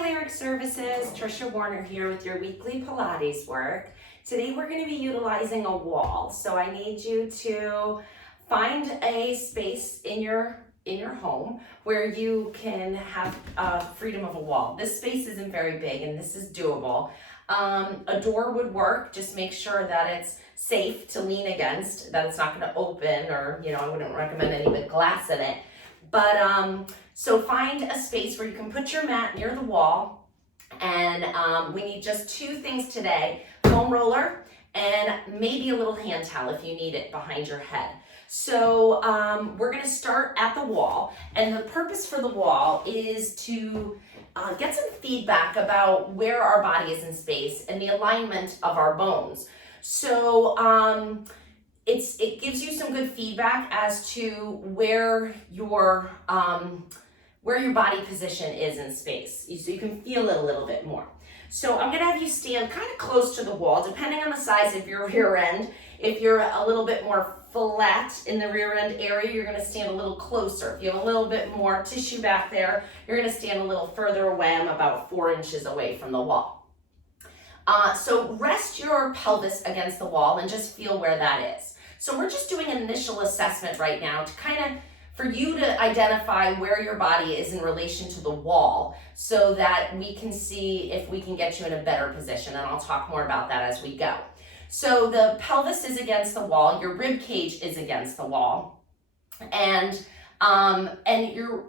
Lyric Services, Trisha Warner here with your weekly Pilates work. Today we're going to be utilizing a wall. So I need you to find a space in your home where you can have freedom of a wall. This space isn't very big and this is doable. A door would work. Just make sure that it's safe to lean against, that it's not going to open, or I wouldn't recommend any with glass in it. But so find a space where you can put your mat near the wall, and we need just two things today: foam roller and maybe a little hand towel if you need it behind your head. So we're going to start at the wall, and the purpose for the wall is to get some feedback about where our body is in space and the alignment of our bones. So it gives you some good feedback as to where your body position is in space, so you can feel it a little bit more. So I'm going to have you stand kind of close to the wall, depending on the size of your rear end. If you're a little bit more flat in the rear end area, you're going to stand a little closer. If you have a little bit more tissue back there, you're going to stand a little further away. I'm about 4 inches away from the wall. So rest your pelvis against the wall and just feel where that is. So we're just doing an initial assessment right now to for you to identify where your body is in relation to the wall, so that we can see if we can get you in a better position, and I'll talk more about that as we go. So the pelvis is against the wall, your rib cage is against the wall, and you're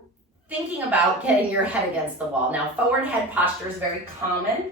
thinking about getting your head against the wall. Now, forward head posture is very common,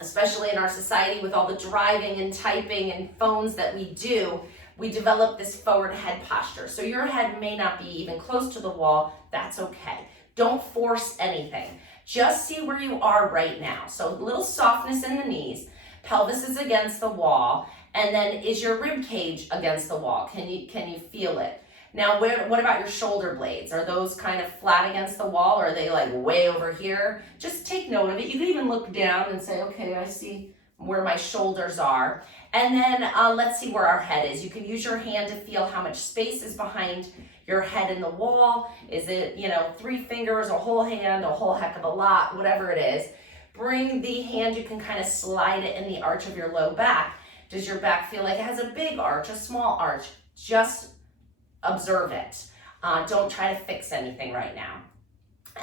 especially in our society with all the driving and typing and phones that we do. We develop this forward head posture. So your head may not be even close to the wall. That's okay. Don't force anything. Just see where you are right now. So a little softness in the knees. Pelvis is against the wall. And then is your rib cage against the wall? Can you feel it? Now, what about your shoulder blades? Are those kind of flat against the wall, or are they like way over here? Just take note of it. You can even look down and say, okay, I see where my shoulders are. And then let's see where our head is. You can use your hand to feel how much space is behind your head in the wall. Is it, 3 fingers, a whole hand, a whole heck of a lot, whatever it is. Bring the hand, you can kind of slide it in the arch of your low back. Does your back feel like it has a big arch, a small arch? Just observe it. Don't try to fix anything right now.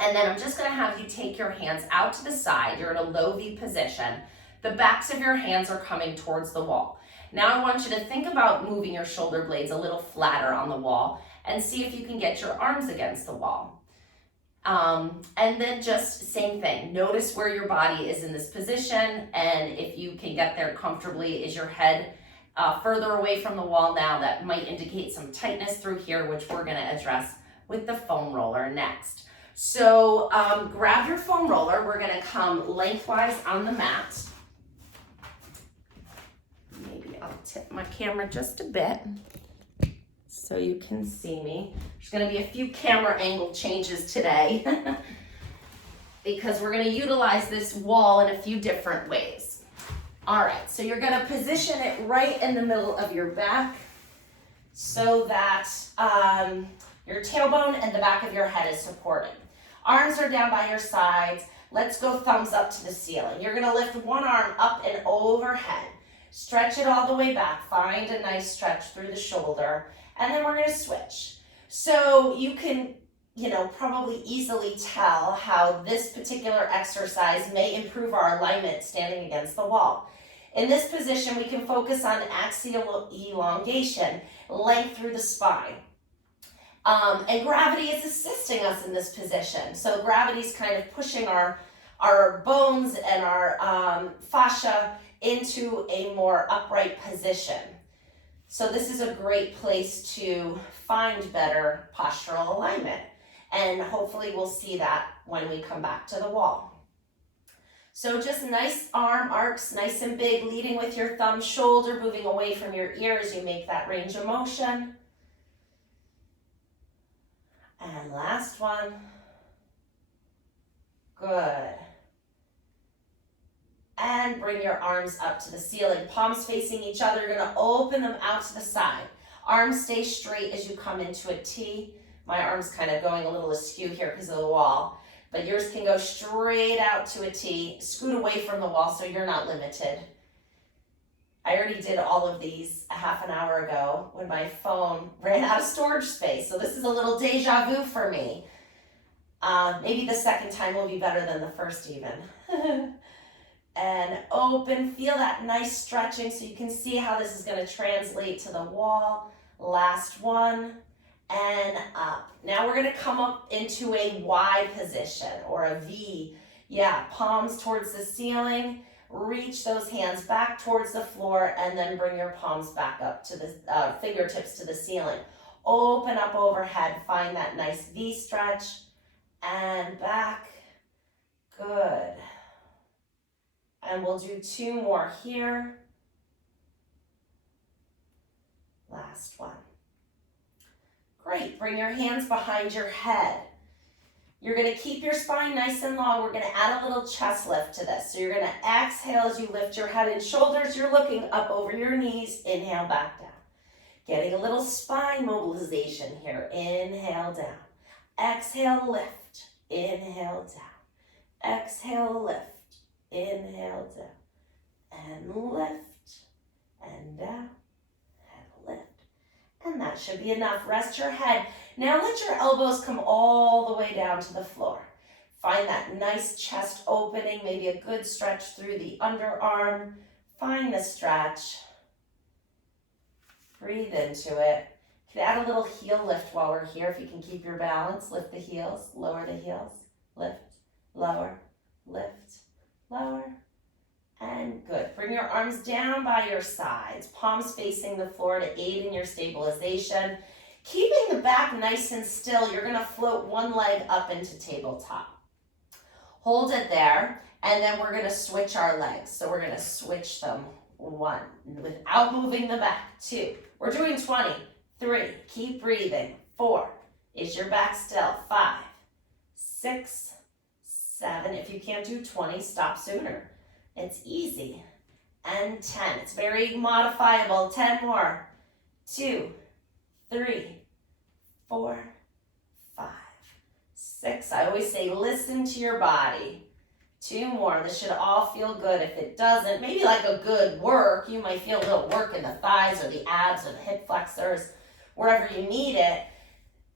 And then I'm just going to have you take your hands out to the side. You're in a low V position. The backs of your hands are coming towards the wall. Now I want you to think about moving your shoulder blades a little flatter on the wall and see if you can get your arms against the wall. And then just same thing. Notice where your body is in this position, and if you can get there comfortably. Is your head further away from the wall now? That might indicate some tightness through here, which we're going to address with the foam roller next. So grab your foam roller. We're going to come lengthwise on the mat. Maybe I'll tip my camera just a bit so you can see me. There's going to be a few camera angle changes today because we're going to utilize this wall in a few different ways. All right, so you're going to position it right in the middle of your back so that your tailbone and the back of your head is supported. Arms are down by your sides. Let's go thumbs up to the ceiling. You're going to lift one arm up and overhead. Stretch it all the way back. Find a nice stretch through the shoulder. And then we're going to switch. So you can, probably easily tell how this particular exercise may improve our alignment standing against the wall. In this position, we can focus on axial elongation, length through the spine. And gravity is assisting us in this position. So gravity is kind of pushing our bones and our fascia into a more upright position. So this is a great place to find better postural alignment. And hopefully we'll see that when we come back to the wall. So just nice arm arcs, nice and big, leading with your thumb shoulder, moving away from your ear as you make that range of motion. And last one. Good. And bring your arms up to the ceiling, palms facing each other. You're going to open them out to the side. Arms stay straight as you come into a T. My arm's kind of going a little askew here because of the wall. but yours can go straight out to a T. Scoot away from the wall so you're not limited. I already did all of these a half an hour ago when my phone ran out of storage space. So this is a little deja vu for me. Maybe the second time will be better than the first even. And open, feel that nice stretching so you can see how this is going to translate to the wall. Last one, and up. Now we're going to come up into a Y position or a V. Yeah, palms towards the ceiling. Reach those hands back towards the floor and then bring your palms back up to the fingertips to the ceiling. Open up overhead, find that nice V stretch and back. Good. And we'll do 2 more here. Last one. Great, bring your hands behind your head. You're gonna keep your spine nice and long. We're gonna add a little chest lift to this. So you're gonna exhale as you lift your head and shoulders. You're looking up over your knees. Inhale, back down. Getting a little spine mobilization here. Inhale, down. Exhale, lift. Inhale, down. Exhale, lift. Inhale, down. And lift. And down. And lift. And that should be enough. Rest your head. Now let your elbows come all the way down to the floor. Find that nice chest opening, maybe a good stretch through the underarm. Find the stretch. Breathe into it. You can add a little heel lift while we're here if you can keep your balance. Lift the heels, lower the heels. Lift, lower, lift, lower. And good. Bring your arms down by your sides, palms facing the floor to aid in your stabilization. Keeping the back nice and still, you're gonna float one leg up into tabletop. Hold it there, and then we're gonna switch our legs. So we're gonna switch them. 1, without moving the back. 2, we're doing 20. 3, keep breathing. 4, is your back still? 5, 6, 7. If you can't do 20, stop sooner. It's easy. And 10, it's very modifiable. 10 more. 2, 3, 4, 5, 6. I always say listen to your body. 2 more. This should all feel good. If it doesn't, maybe like a good work, you might feel a little work in the thighs or the abs or the hip flexors, wherever you need it.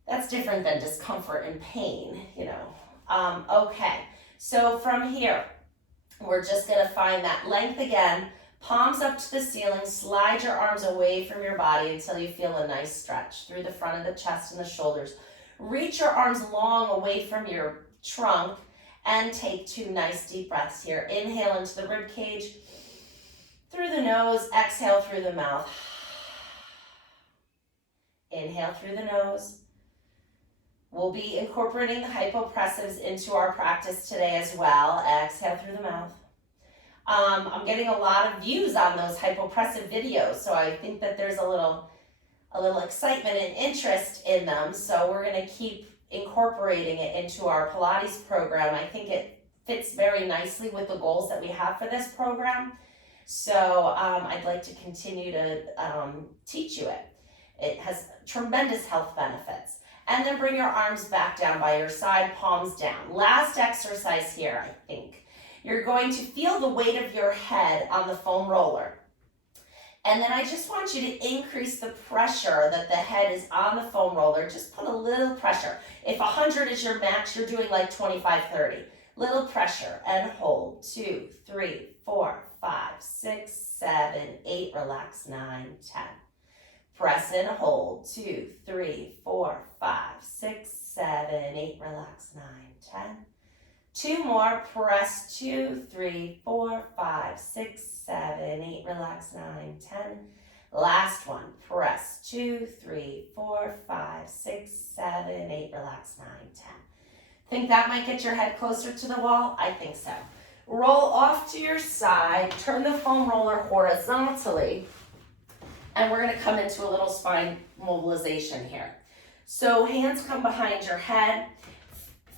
That's different than discomfort and pain, you know. Okay, so from here, we're just gonna find that length again. Palms up to the ceiling, slide your arms away from your body until you feel a nice stretch through the front of the chest and the shoulders. Reach your arms long away from your trunk and take 2 nice deep breaths here. Inhale into the rib cage, through the nose, exhale through the mouth. Inhale through the nose. We'll be incorporating the hypopressives into our practice today as well. Exhale through the mouth. I'm getting a lot of views on those hypopressive videos, so I think that there's a little excitement and interest in them. So we're going to keep incorporating it into our Pilates program. I think it fits very nicely with the goals that we have for this program. So I'd like to continue to teach you it. It has tremendous health benefits. And then bring your arms back down by your side, palms down. Last exercise here, I think. You're going to feel the weight of your head on the foam roller. And then I just want you to increase the pressure that the head is on the foam roller. Just put a little pressure. If 100 is your max, you're doing like 25, 30. Little pressure and hold. 2, 3, 4, 5, 6, 7, 8. Relax. 9, 10. Press and hold. 2, 3, 4, 5, 6, 7, 8. Relax. 9, 10. 2 more. Press. 2, 3, 4, 5, 6, 7, 8. Relax. 9, 10. Last one. Press. 2, 3, 4, 5, 6, 7, 8. Relax. 9, 10. Think that might get your head closer to the wall? I think so. Roll off to your side. Turn the foam roller horizontally. And we're going to come into a little spine mobilization here. So hands come behind your head.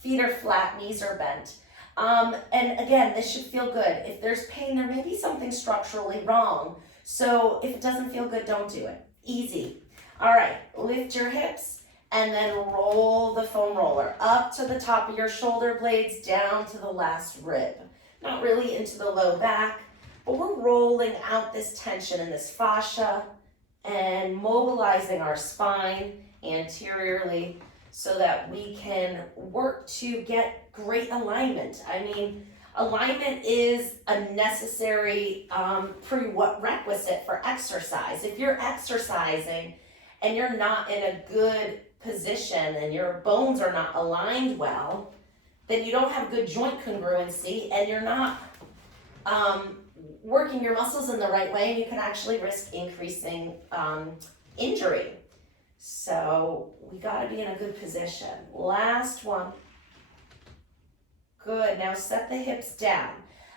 Feet are flat, knees are bent. And again, this should feel good. If there's pain, there may be something structurally wrong. So if it doesn't feel good, don't do it. Easy. All right, lift your hips and then roll the foam roller up to the top of your shoulder blades, down to the last rib. Not really into the low back, but we're rolling out this tension in this fascia and mobilizing our spine anteriorly so that we can work to get great alignment. I mean, alignment is a necessary prerequisite for exercise. If you're exercising and you're not in a good position and your bones are not aligned well, then you don't have good joint congruency and you're not working your muscles in the right way, and you can actually risk increasing injury. So we gotta be in a good position. Last one. Good, now set the hips down.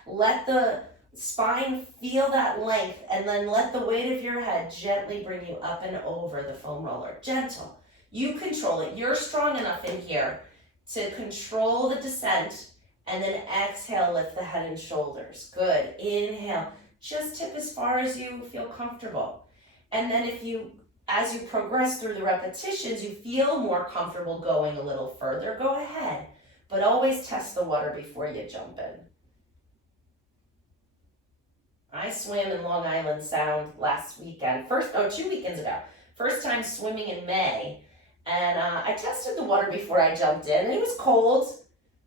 Let the spine feel that length, and then let the weight of your head gently bring you up and over the foam roller. Gentle. You control it. You're strong enough in here to control the descent, and then exhale, lift the head and shoulders. Good. Inhale. Just tip as far as you feel comfortable. And then as you progress through the repetitions, you feel more comfortable going a little further, go ahead. But always test the water before you jump in. I swam in Long Island Sound last weekend. 2 weekends ago. First time swimming in May. And I tested the water before I jumped in. And it was cold.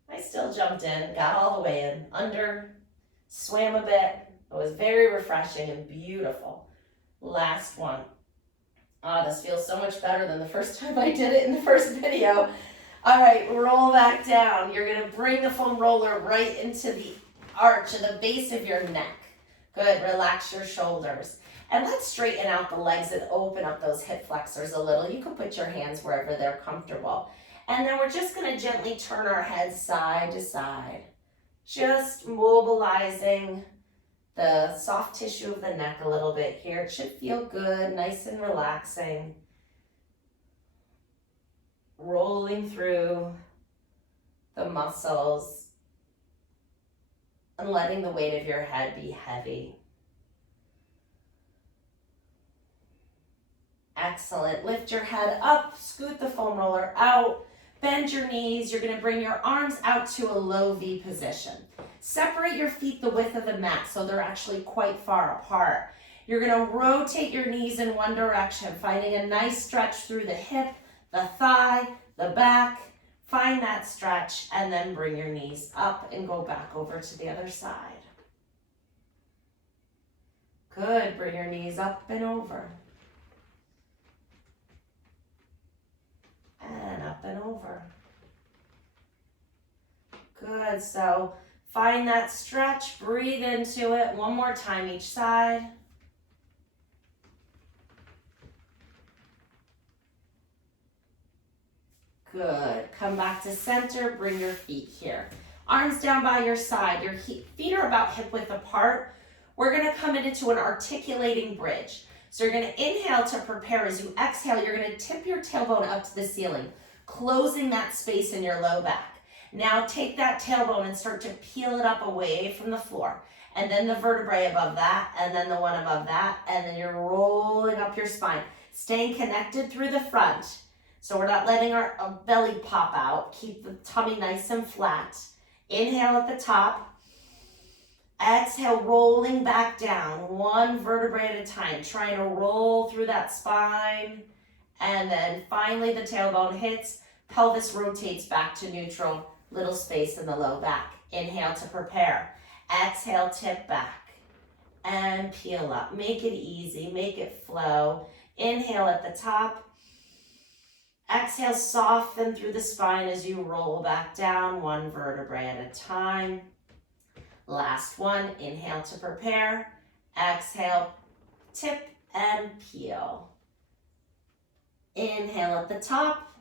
I still jumped in, got all the way in, under, swam a bit. It was very refreshing and beautiful. Last one. This feels so much better than the first time I did it in the first video. All right, roll back down. You're gonna bring the foam roller right into the arch of the base of your neck. Good, relax your shoulders. And let's straighten out the legs and open up those hip flexors a little. You can put your hands wherever they're comfortable. And then we're just gonna gently turn our heads side to side. Just mobilizing the soft tissue of the neck a little bit here. It should feel good, nice and relaxing. Rolling through the muscles and letting the weight of your head be heavy. Excellent. Lift your head up, scoot the foam roller out, bend your knees. You're going to bring your arms out to a low V position. Separate your feet the width of the mat so they're actually quite far apart. You're going to rotate your knees in one direction, finding a nice stretch through the hip, the thigh, the back. Find that stretch and then bring your knees up and go back over to the other side. Good. Bring your knees up and over. And up and over. Good, so find that stretch, breathe into it. One more time each side. Good, come back to center, bring your feet here. Arms down by your side, your feet are about hip width apart. We're gonna come into an articulating bridge. So you're gonna inhale to prepare. As you exhale, you're gonna tip your tailbone up to the ceiling, closing that space in your low back. Now take that tailbone and start to peel it up away from the floor. And then the vertebrae above that, and then the one above that, and then you're rolling up your spine, staying connected through the front. So we're not letting our belly pop out. Keep the tummy nice and flat. Inhale at the top. Exhale, rolling back down, one vertebrae at a time, trying to roll through that spine. And then finally the tailbone hits, pelvis rotates back to neutral, little space in the low back. Inhale to prepare. Exhale, tip back and peel up. Make it easy, make it flow. Inhale at the top. Exhale, soften through the spine as you roll back down, one vertebrae at a time. Last one, inhale to prepare, exhale, tip and peel. Inhale at the top,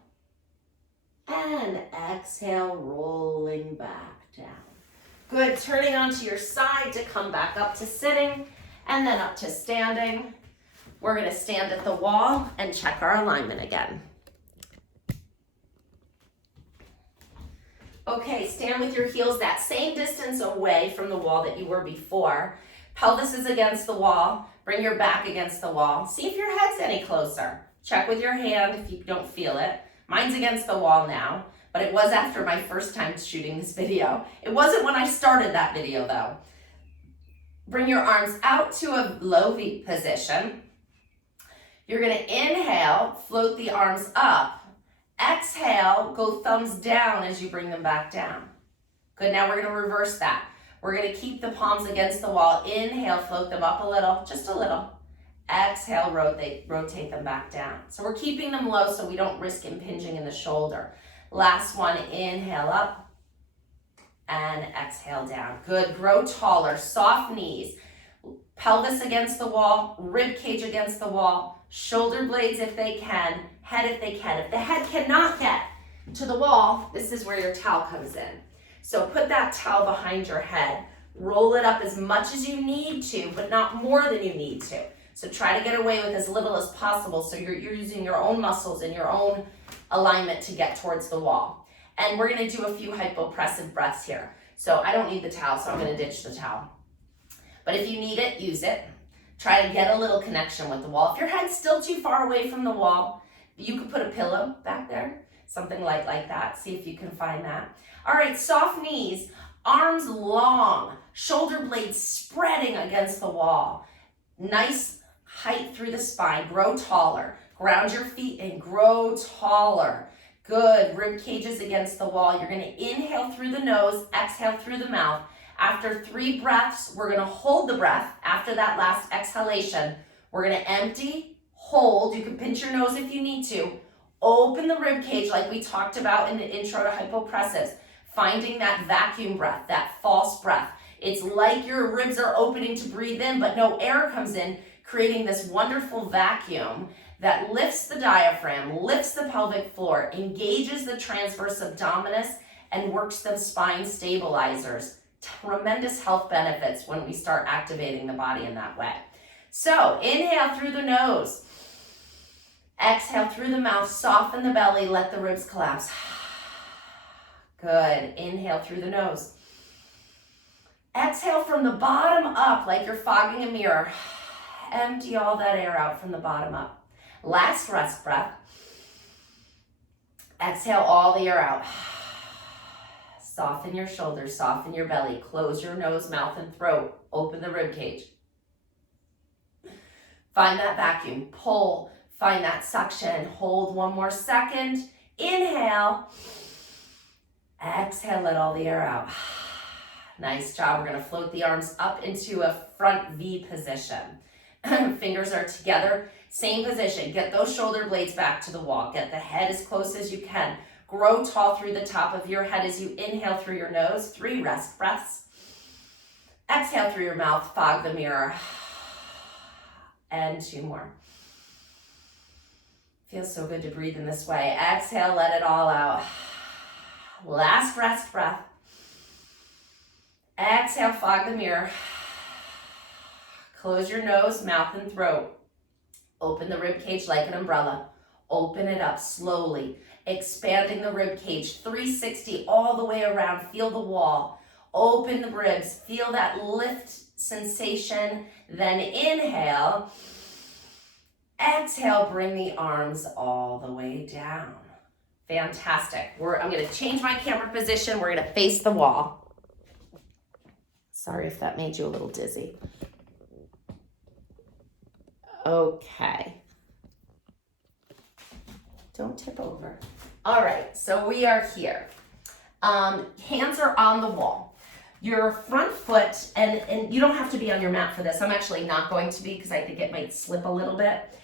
and exhale, rolling back down. Good, turning onto your side to come back up to sitting, and then up to standing. We're gonna stand at the wall and check our alignment again. Okay, stand with your heels that same distance away from the wall that you were before. Pelvis is against the wall. Bring your back against the wall. See if your head's any closer. Check with your hand if you don't feel it. Mine's against the wall now, but it was after my first time shooting this video. It wasn't when I started that video though. Bring your arms out to a low V position. You're gonna inhale, float the arms up. Exhale, go thumbs down as you bring them back down. Good, now we're gonna reverse that. We're gonna keep the palms against the wall. Inhale, float them up a little, just a little. Exhale, rotate them back down. So we're keeping them low so we don't risk impinging in the shoulder. Last one, inhale up and exhale down. Good, grow taller, soft knees, pelvis against the wall, rib cage against the wall, shoulder blades if they can, head if they can. If the head cannot get to the wall, this is where your towel comes in. So put that towel behind your head, roll it up as much as you need to, but not more than you need to. So try to get away with as little as possible so you're using your own muscles and your own alignment to get towards the wall. And we're gonna do a few hypopressive breaths here. So I don't need the towel, so I'm gonna ditch the towel. But if you need it, use it. Try to get a little connection with the wall. If your head's still too far away from the wall, you could put a pillow back there, something like that. See if you can find that. All right, soft knees, arms long, shoulder blades spreading against the wall. Nice height through the spine, grow taller. Ground your feet and grow taller. Good, rib cages against the wall. You're gonna inhale through the nose, exhale through the mouth. After 3 breaths, we're gonna hold the breath. After that last exhalation, we're gonna empty, hold. You can pinch your nose if you need to. Open the rib cage like we talked about in the intro to hypopressives. Finding that vacuum breath, that false breath. It's like your ribs are opening to breathe in, but no air comes in, creating this wonderful vacuum that lifts the diaphragm, lifts the pelvic floor, engages the transverse abdominis, and works the spine stabilizers. Tremendous health benefits when we start activating the body in that way. So inhale through the nose. Exhale through the mouth, soften the belly, let the ribs collapse. Good, inhale through the nose. Exhale from the bottom up like you're fogging a mirror. Empty all that air out from the bottom up. Last rest breath. Exhale all the air out. Soften your shoulders, soften your belly, close your nose, mouth, and throat. Open the rib cage. Find that vacuum, pull, find that suction. Hold 1 more second. Inhale. Exhale, let all the air out. Nice job. We're gonna float the arms up into a front V position. Fingers are together, same position. Get those shoulder blades back to the wall. Get the head as close as you can. Grow tall through the top of your head as you inhale through your nose. 3 rest breaths. Exhale through your mouth, fog the mirror. And 2 more. Feels so good to breathe in this way. Exhale, let it all out. Last rest breath. Exhale, fog the mirror. Close your nose, mouth, and throat. Open the rib cage like an umbrella. Open it up slowly, expanding the rib cage 360 all the way around. Feel the wall. Open the ribs. Feel that lift sensation. Then inhale. Exhale, bring the arms all the way down. Fantastic. I'm going to change my camera position. We're going to face the wall. Sorry if that made you a little dizzy. Okay. Don't tip over. All right, so we are here. Hands are on the wall. Your front foot, and you don't have to be on your mat for this. I'm actually not going to be because I think it might slip a little bit.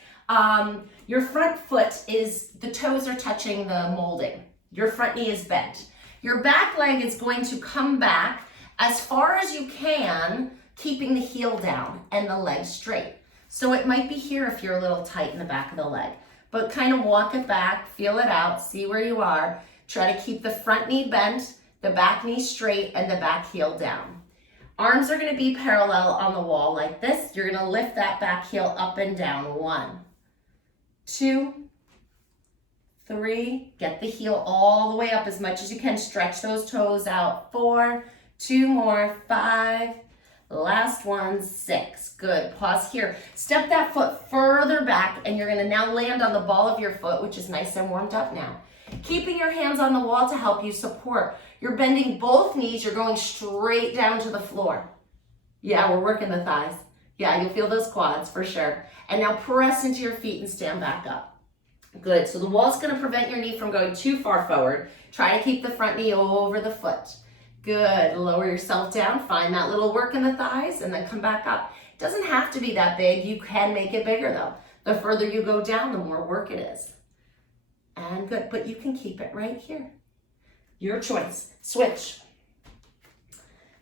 Your front foot the toes are touching the molding. Your front knee is bent. Your back leg is going to come back as far as you can, keeping the heel down and the leg straight. So it might be here if you're a little tight in the back of the leg, but kind of walk it back, feel it out, see where you are. Try to keep the front knee bent, the back knee straight, and the back heel down. Arms are going to be parallel on the wall like this. You're going to lift that back heel up and down. 1, 2, 3. Get the heel all the way up as much as you can. Stretch those toes out. 4, 2 more, 5. Last one, 6. Good. Pause here. Step that foot further back, and you're going to now land on the ball of your foot, which is nice and warmed up now. Keeping your hands on the wall to help you support. You're bending both knees. You're going straight down to the floor. Yeah, we're working the thighs. Yeah, you'll feel those quads for sure. And now press into your feet and stand back up. Good, so the wall's gonna prevent your knee from going too far forward. Try to keep the front knee over the foot. Good, lower yourself down, find that little work in the thighs, and then come back up. It doesn't have to be that big, you can make it bigger though. The further you go down, the more work it is. And good, but you can keep it right here. Your choice, switch.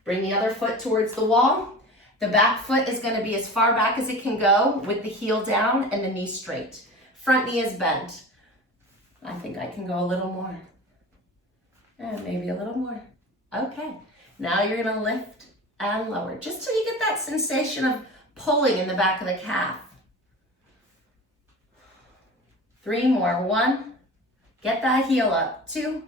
Bring the other foot towards the wall. The back foot is gonna be as far back as it can go with the heel down and the knee straight. Front knee is bent. I think I can go a little more. And maybe a little more. Okay, now you're gonna lift and lower, just till you get that sensation of pulling in the back of the calf. 3 more, 1, get that heel up, 2,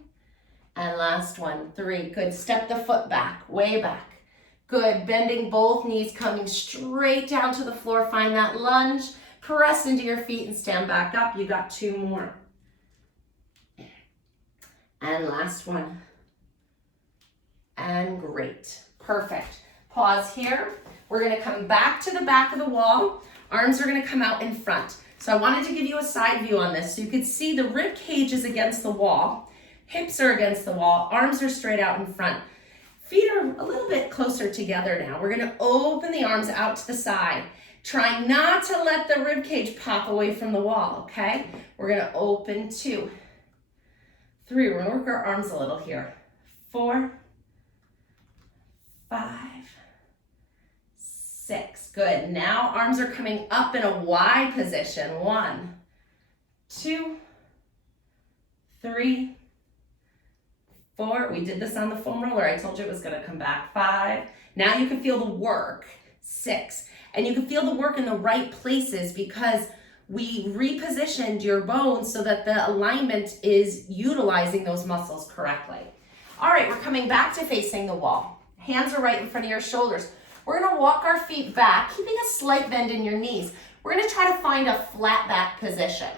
and last one, 3. Good, step the foot back, way back. Good, bending both knees, coming straight down to the floor, find that lunge, press into your feet and stand back up. You got 2 more. And last one. And great, perfect. Pause here. We're gonna come back to the back of the wall. Arms are gonna come out in front. So I wanted to give you a side view on this so you could see the rib cage is against the wall, hips are against the wall, arms are straight out in front. Feet are a little bit closer together now. We're gonna open the arms out to the side. Try not to let the rib cage pop away from the wall, okay? We're gonna open 2, 3, we're gonna work our arms a little here. 4, 5, 6, good. Now arms are coming up in a Y position. 1, 2, 3, 4. We did this on the foam roller. I told you it was gonna come back. 5. Now you can feel the work. 6. And you can feel the work in the right places because we repositioned your bones so that the alignment is utilizing those muscles correctly. All right, we're coming back to facing the wall. Hands are right in front of your shoulders. We're gonna walk our feet back, keeping a slight bend in your knees. We're gonna try to find a flat back position.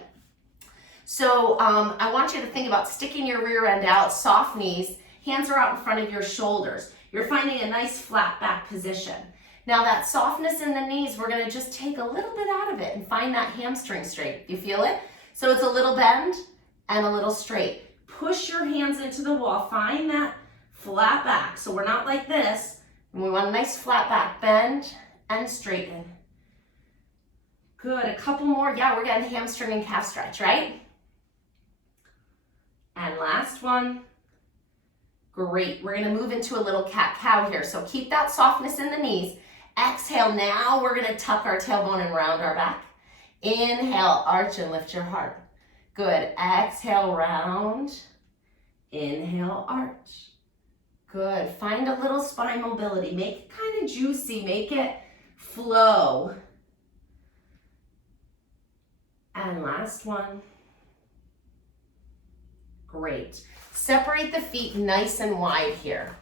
So I want you to think about sticking your rear end out, soft knees, hands are out in front of your shoulders. You're finding a nice flat back position. Now that softness in the knees, we're gonna just take a little bit out of it and find that hamstring straight. You feel it? So it's a little bend and a little straight. Push your hands into the wall, find that flat back. So we're not like this, and we want a nice flat back, bend and straighten. Good, a couple more. Yeah, we're getting hamstring and calf stretch, right? And last one. Great, we're gonna move into a little cat-cow here. So keep that softness in the knees. Exhale, now we're gonna tuck our tailbone and round our back. Inhale, arch and lift your heart. Good, exhale, round. Inhale, arch. Good, find a little spine mobility. Make it kind of juicy, make it flow. And last one. Great. Separate the feet nice and wide here.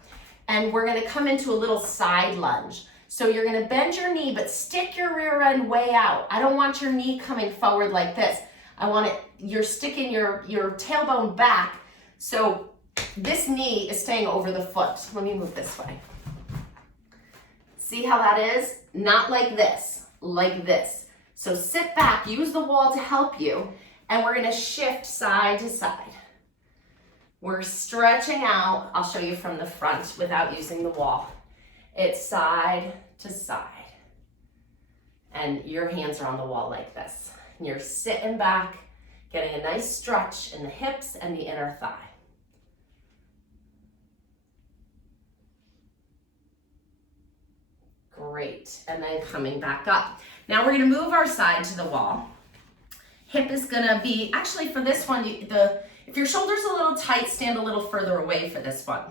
And we're gonna come into a little side lunge. So you're gonna bend your knee, but stick your rear end way out. I don't want your knee coming forward like this. I want it, you're sticking your tailbone back. So this knee is staying over the foot. Let me move this way. See how that is? Not like this, like this. So sit back, use the wall to help you, and we're gonna shift side to side. We're stretching out. I'll show you from the front without using the wall. It's side to side. And your hands are on the wall like this. And you're sitting back, getting a nice stretch in the hips and the inner thigh. Great, and then coming back up. Now we're gonna move our side to the wall. Hip is gonna be, actually for this one, if your shoulder's a little tight, stand a little further away for this one.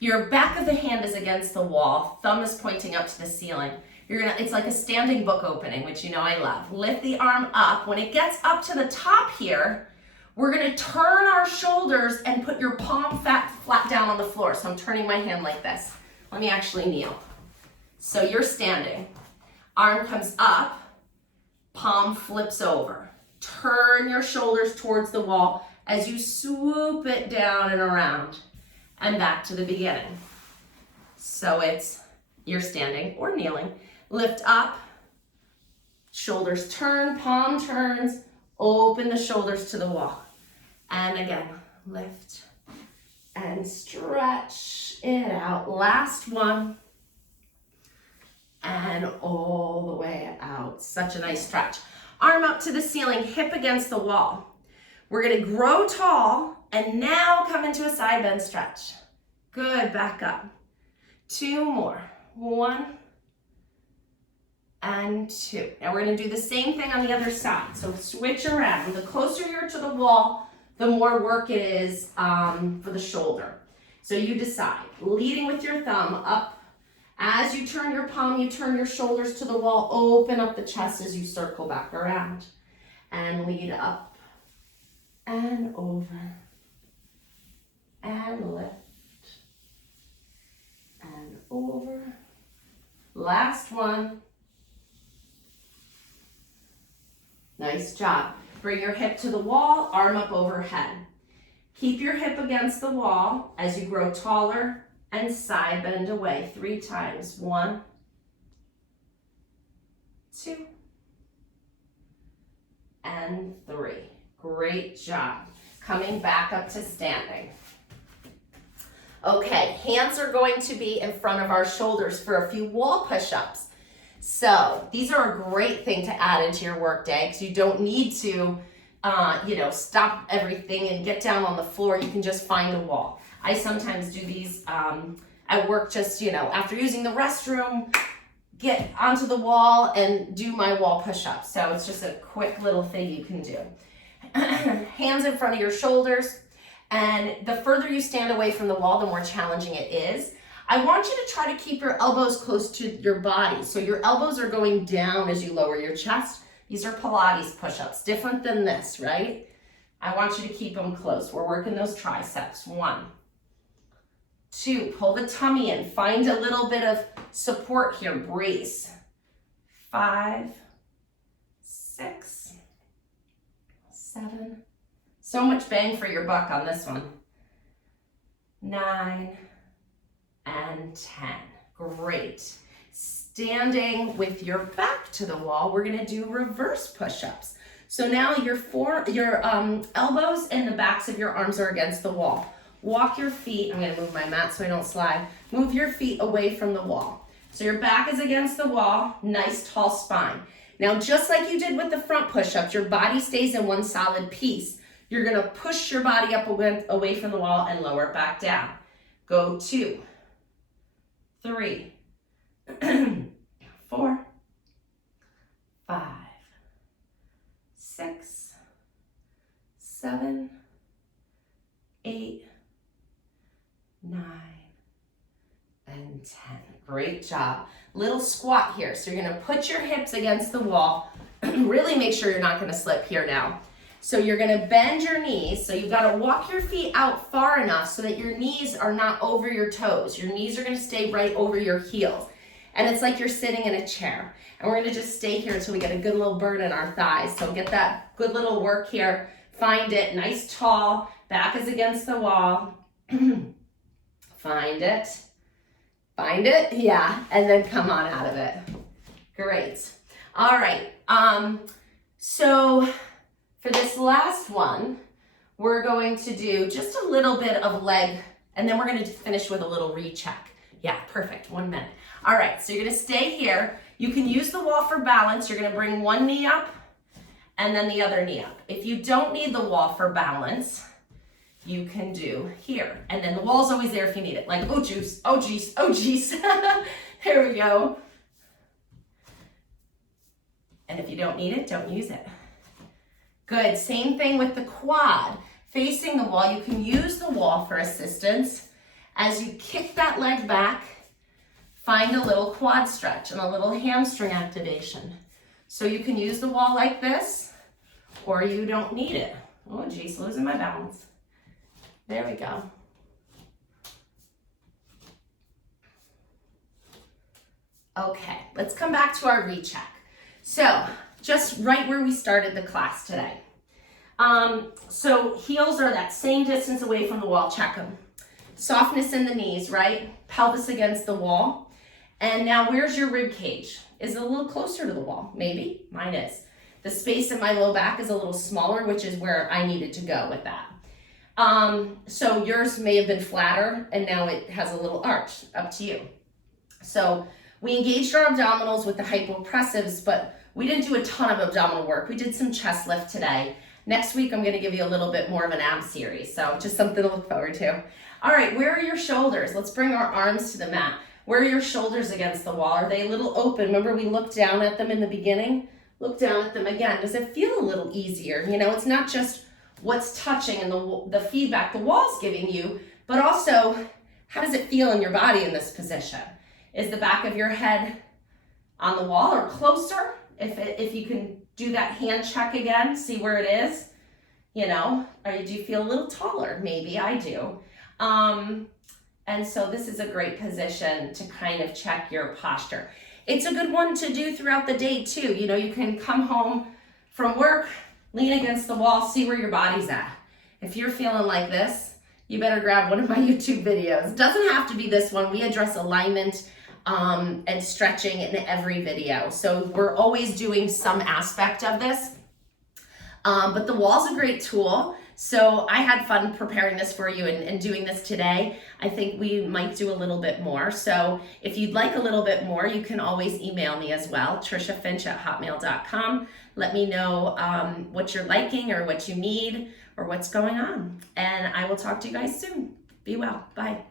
Your back of the hand is against the wall, thumb is pointing up to the ceiling. It's like a standing book opening, which you know I love. Lift the arm up. When it gets up to the top here, we're gonna turn our shoulders and put your palm flat down on the floor. So I'm turning my hand like this. Let me actually kneel. So you're standing, arm comes up, palm flips over. Turn your shoulders towards the wall as you swoop it down and around and back to the beginning. So it's, you're standing or kneeling, lift up, shoulders turn, palm turns, open the shoulders to the wall. And again, lift and stretch it out. Last one. And all the way out. Such a nice stretch. Arm up to the ceiling, hip against the wall. We're gonna grow tall and now come into a side bend stretch. Good, back up. 2 more. 1 and 2. Now we're gonna do the same thing on the other side. So switch around. The closer you're to the wall, the more work it is for the shoulder. So you decide. Leading with your thumb up. As you turn your palm, you turn your shoulders to the wall. Open up the chest as you circle back around. And lead up and over. And lift. And over. Last one. Nice job. Bring your hip to the wall, arm up overhead. Keep your hip against the wall as you grow taller and side bend away 3 times. 1, 2, and 3. Great job. Coming back up to standing. Okay, hands are going to be in front of our shoulders for a few wall push-ups. So these are a great thing to add into your work day because you don't need to, stop everything and get down on the floor. You can just find a wall. I sometimes do these at work just, after using the restroom, get onto the wall and do my wall push-ups. So it's just a quick little thing you can do. Hands in front of your shoulders. And the further you stand away from the wall, the more challenging it is. I want you to try to keep your elbows close to your body. So your elbows are going down as you lower your chest. These are Pilates push-ups, different than this, right? I want you to keep them close. We're working those triceps. 1, 2, pull the tummy in. Find a little bit of support here. Brace. 5, 6, 7. So much bang for your buck on this one. 9 and 10. Great. Standing with your back to the wall, we're gonna do reverse push-ups. So now your elbows and the backs of your arms are against the wall. Walk your feet, I'm gonna move my mat so I don't slide. Move your feet away from the wall. So your back is against the wall, nice tall spine. Now just like you did with the front push-ups, your body stays in one solid piece. You're gonna push your body up away from the wall and lower it back down. Go 2, 3, 4, 5, 6, 7, 8, 9, and 10. Great job. Little squat here. So you're gonna put your hips against the wall. Really make sure you're not gonna slip here now. So you're gonna bend your knees. So you've gotta walk your feet out far enough so that your knees are not over your toes. Your knees are gonna stay right over your heels. And it's like you're sitting in a chair. And we're gonna just stay here until we get a good little burn in our thighs. So get that good little work here. Find it, nice tall, back is against the wall. Find it, yeah, and then come on out of it. Great. All right, so for this last one, we're going to do just a little bit of leg, and then we're gonna finish with a little recheck. Yeah, perfect, 1 minute. All right, so you're gonna stay here. You can use the wall for balance. You're gonna bring one knee up and then the other knee up. If you don't need the wall for balance, you can do here. And then the wall's always there if you need it. Like, oh juice, oh geez, oh geez. There we go. And if you don't need it, don't use it. Good, same thing with the quad. Facing the wall, you can use the wall for assistance. As you kick that leg back, find a little quad stretch and a little hamstring activation. So you can use the wall like this, or you don't need it. Oh geez, losing my balance. There we go. Okay, let's come back to our recheck. So, just right where we started the class today. So heels are that same distance away from the wall, check them. Softness in the knees, right? Pelvis against the wall. And now where's your rib cage? Is it a little closer to the wall? Maybe, mine is. The space in my low back is a little smaller, which is where I needed to go with that. So yours may have been flatter and now it has a little arch, up to you. So we engaged our abdominals with the hypopressives, but we didn't do a ton of abdominal work. We did some chest lift today. Next week, I'm gonna give you a little bit more of an ab series, so just something to look forward to. All right, where are your shoulders? Let's bring our arms to the mat. Where are your shoulders against the wall? Are they a little open? Remember we looked down at them in the beginning? Look down at them again. Does it feel a little easier? You know, it's not just what's touching and the feedback the wall's giving you, but also how does it feel in your body in this position? Is the back of your head on the wall or closer? If you can do that hand check again, see where it is, you know, or do you feel a little taller? Maybe I do. And so this is a great position to kind of check your posture. It's a good one to do throughout the day too. You know, you can come home from work, lean against the wall, see where your body's at. If you're feeling like this, you better grab one of my YouTube videos. It doesn't have to be this one. We address alignment and stretching in every video. So we're always doing some aspect of this. But the wall's a great tool. So I had fun preparing this for you and doing this today. I think we might do a little bit more. So if you'd like a little bit more, you can always email me as well, triciafinch@hotmail.com. Let me know what you're liking or what you need or what's going on. And I will talk to you guys soon. Be well. Bye.